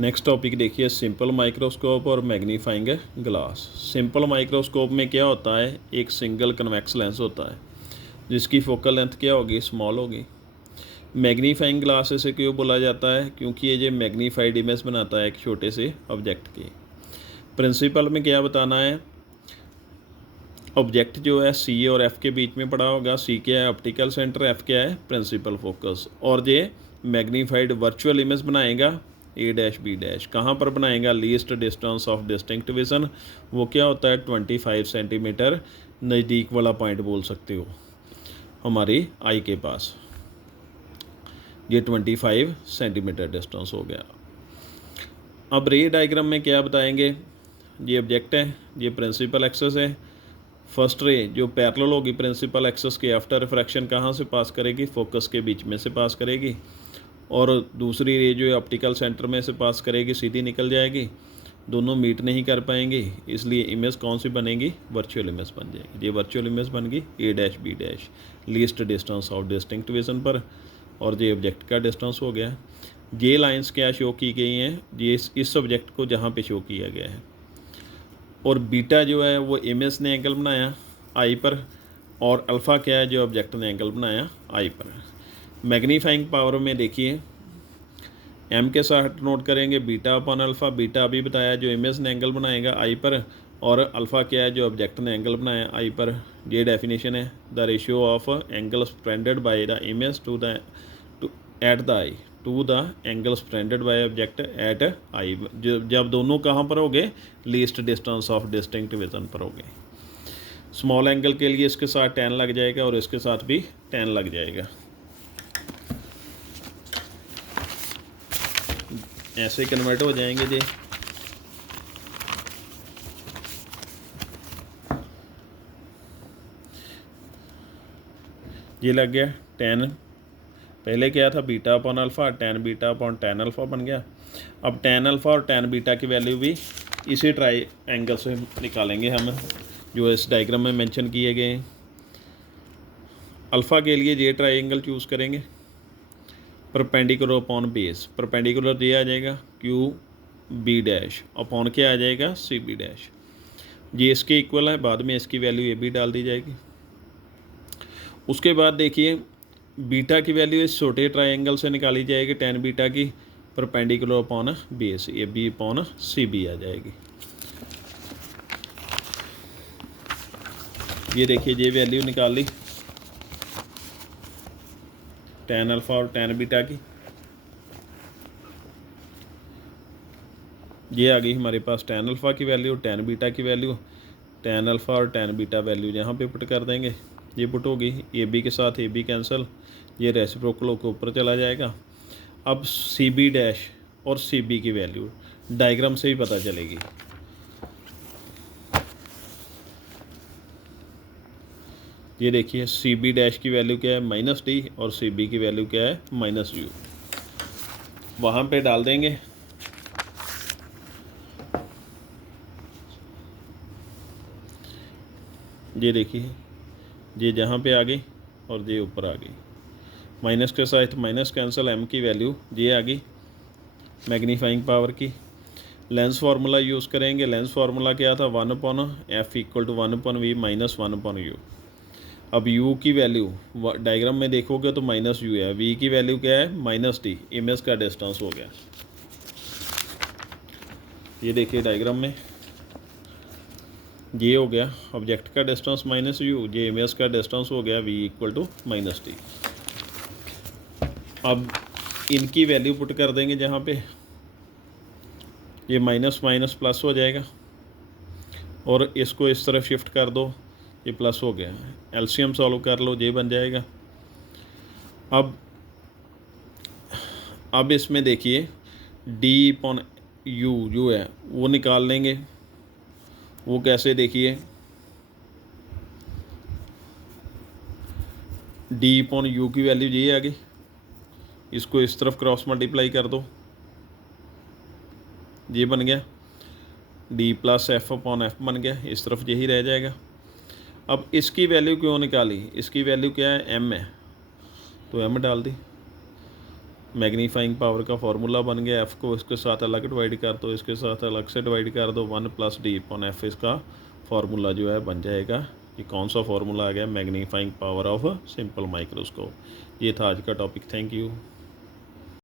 Next topic देखिए simple microscope और magnifying glass. Simple microscope में क्या होता है, एक सिंगल कन्वेक्स लेंस होता है जिसकी फोकल लेंथ क्या होगी, स्मॉल होगी। मैग्नीफाइंग ग्लास इसे क्यों बोला जाता है, क्योंकि ये मैग्नीफाइड इमेज बनाता है एक छोटे से ऑब्जेक्ट की। प्रिंसिपल में क्या बताना है, ऑब्जेक्ट जो है सी और एफ के बीच में पड़ा होगा। सी क्या है, ऑप्टिकल सेंटर, एफ क्या है, प्रिंसिपल फोकस। और ये मैग्नीफाइड वर्चुअल इमेज बनाएगा ए डैश बी डैश। कहाँ पर बनाएगा, least distance of distinct vision. वो क्या होता है 25 सेंटीमीटर, नज़दीक वाला पॉइंट बोल सकते हो हमारी आई के पास। ये 25 सेंटीमीटर डिस्टेंस हो गया। अब रे डायग्राम में क्या बताएंगे, ये ऑब्जेक्ट है, ये प्रिंसिपल एक्सेस है। फर्स्ट रे जो पैरेलल होगी प्रिंसिपल एक्सेस के, आफ्टर रिफ्रैक्शन कहाँ से पास करेगी, फोकस के बीच में से पास करेगी। और दूसरी रे जो है ऑप्टिकल सेंटर में से पास करेगी, सीधी निकल जाएगी। दोनों मीट नहीं कर पाएंगी, इसलिए इमेज कौन सी बनेगी, वर्चुअल इमेज बन जाएगी। ये वर्चुअल इमेज बन गई A dash B dash, least distance of distinct vision पर। और ये ऑब्जेक्ट का डिस्टेंस हो गया। ये लाइंस क्या शो की गई हैं, ये इस ऑब्जेक्ट को जहाँ पे शो किया गया है। और बीटा जो है वो इमेज ने एंगल बनाया आई पर, और अल्फ़ा क्या है, जो ऑब्जेक्ट ने एंगल बनाया आई पर। मैग्नीफाइंग पावर में देखिए एम के साथ नोट करेंगे बीटा अपॉन अल्फ़ा। बीटा अभी बताया जो इमेज ने एंगल बनाएगा आई पर, और अल्फ़ा क्या है, जो ऑब्जेक्ट ने एंगल बनाया आई पर। ये डेफिनेशन है, the ratio of angle subtended by the image to at the eye to the angle subtended by object at eye. जब दोनों कहाँ पर हो गए, least distance of distinct vision पर हो गए। स्मॉल एंगल के लिए इसके साथ tan लग जाएगा और इसके साथ भी tan लग जाएगा। ऐसे कन्वर्ट हो जाएंगे जी। ये लग गया tan, पहले क्या था beta upon alpha, tan beta upon tan alpha बन गया। अब tan अल्फ़ा और tan बीटा की वैल्यू भी इसी ट्राई एंगल से निकालेंगे हम, जो इस डायग्राम में मेंशन किए गए हैं। अल्फ़ा के लिए ये ट्राइंगल चूज़ करेंगे, परपेंडिकुलर अपॉन बेस। परपेंडिकुलर ये आ जाएगा क्यू बी डैश अपॉन क्या आ जाएगा, सी बी डैश। ये इसके इक्वल है, बाद में इसकी वैल्यू ये भी डाल दी जाएगी। उसके बाद देखिए बीटा की वैल्यू इस छोटे ट्राइंगल से निकाली जाएगी, tan बीटा की, perpendicular upon base, A B upon C B आ जाएगी। ये देखिए ये वैल्यू निकाल ली tan अल्फ़ा और tan बीटा की। ये आ गई हमारे पास tan अल्फ़ा की वैल्यू, tan बीटा की वैल्यू। tan अल्फ़ा और tan बीटा वैल्यू यहाँ पे पुट कर देंगे, ये पुट होगी ए बी के साथ ए बी कैंसिल, ये रेसिप्रोकल होकर ऊपर चला जाएगा। अब सी बी डैश और सी बी की वैल्यू डायग्राम से ही पता चलेगी। ये देखिए सी बी डैश की वैल्यू क्या है, -d, और सी बी की वैल्यू क्या है, -u। वहाँ पे डाल देंगे। ये देखिए ये जहाँ पे आ गई और ये ऊपर आ गई, माइनस के साथ माइनस कैंसिल, एम की वैल्यू ये आ गई मैग्नीफाइंग पावर की। लेंस फार्मूला यूज़ करेंगे। लेंस फार्मूला क्या था, 1/f equal to 1/v minus 1/u। अब u की वैल्यू डायग्राम में देखोगे तो -u है, v की वैल्यू क्या है, -d, इमेज का डिस्टेंस हो गया। ये देखिए डायग्राम में ये हो गया ऑब्जेक्ट का डिस्टेंस -u, ये इमेज का डिस्टेंस हो गया v इक्वल टू -d। अब इनकी वैल्यू पुट कर देंगे जहाँ पे, ये माइनस माइनस प्लस हो जाएगा और इसको इस तरफ शिफ्ट कर दो, ये प्लस हो गया। एलसीएम सॉल्व कर लो, ये बन जाएगा। अब इसमें देखिए d/u जो है वो निकाल लेंगे। वो कैसे, देखिए d/u की वैल्यू ये आ गई, इसको इस तरफ क्रॉस मल्टीप्लाई कर दो, ये बन गया d+f/f बन गया, इस तरफ यही रह जाएगा। अब इसकी वैल्यू क्यों निकाली, इसकी वैल्यू क्या है, m है, तो m डाल दी। मैग्नीफाइंग पावर का फॉर्मूला बन गया, एफ़ को इसके साथ अलग डिवाइड कर दो, इसके साथ अलग से डिवाइड कर दो, 1+d/f इसका फार्मूला जो है बन जाएगा। ये कौन सा फार्मूला आ गया? Magnifying power of simple microscope. ये था आज का टॉपिक। Thank you.